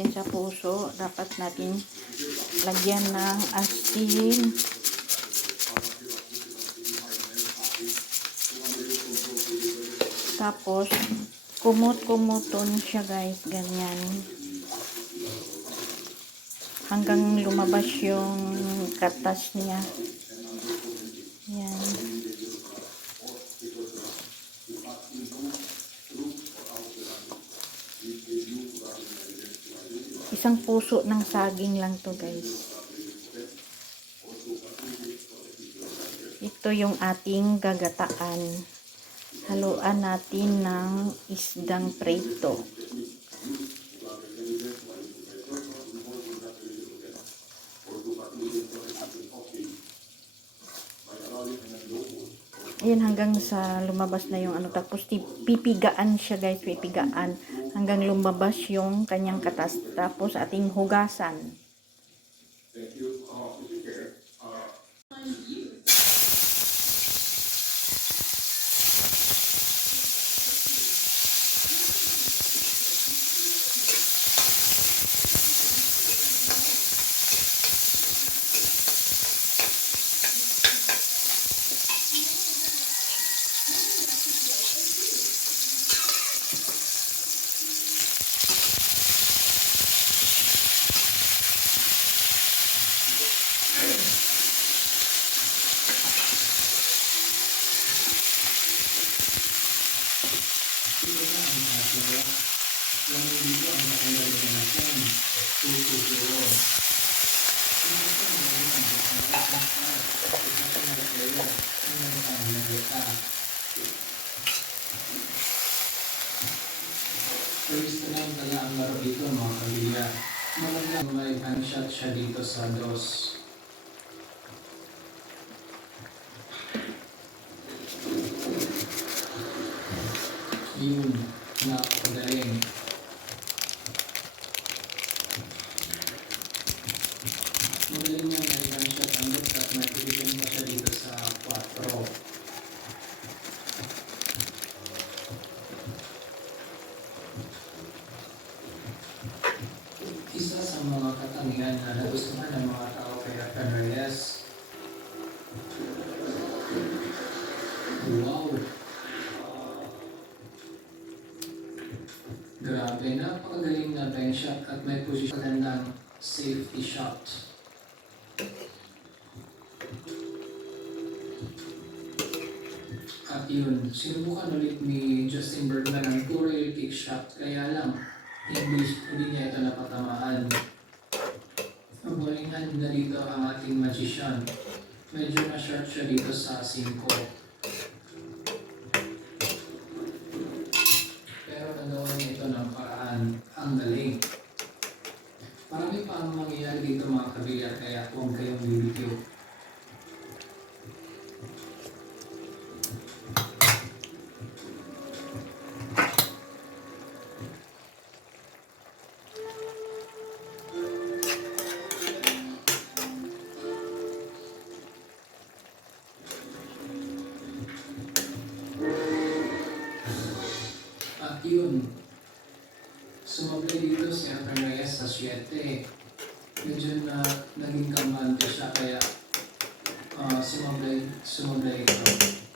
natin sa puso, dapat natin lagyan ng asin. Tapos, kumot-kumuton siya guys, ganyan. Hanggang lumabas yung katas niya. Yan. Isang puso ng saging lang to guys. Ito yung ating gagataan. Haluan natin ng isdang prito. Ayan, hanggang sa lumabas na yung ano. Tapos pipigaan siya guys, pipigaan. Hanggang lumabas yung kanyang katas. Tapos ating hugasan. First na lang pala ang laro dito mga kabilya. Magandang may gunshot siya dito sa dos. Yun, napakagaling. Magaling niya may gunshot ang dos at may position pa siya dito sa 4. Isa sa mga katangian na nagustuhan ng mga tao kay Captain Reyes. Wow! Grabe, napakagaling na bench shot at may position ng safety shot. At yun, sinubukan ulit ni Justin Bergman ng 2 rail kick shot, kaya lang hindi niya ito napatamaan. Mabulingan na dito ang ating magician. Medyo na-short siya dito sa 5. Pero nagawa niya ito ng paraan. Ang galing. Marami pa ang mangyayari dito mga kabilyar, kaya huwag kayong bibitiw. At yun, sumablay dito si Captain Reyes sa 7. Medyo na naging kampante siya, kaya sumablay ito.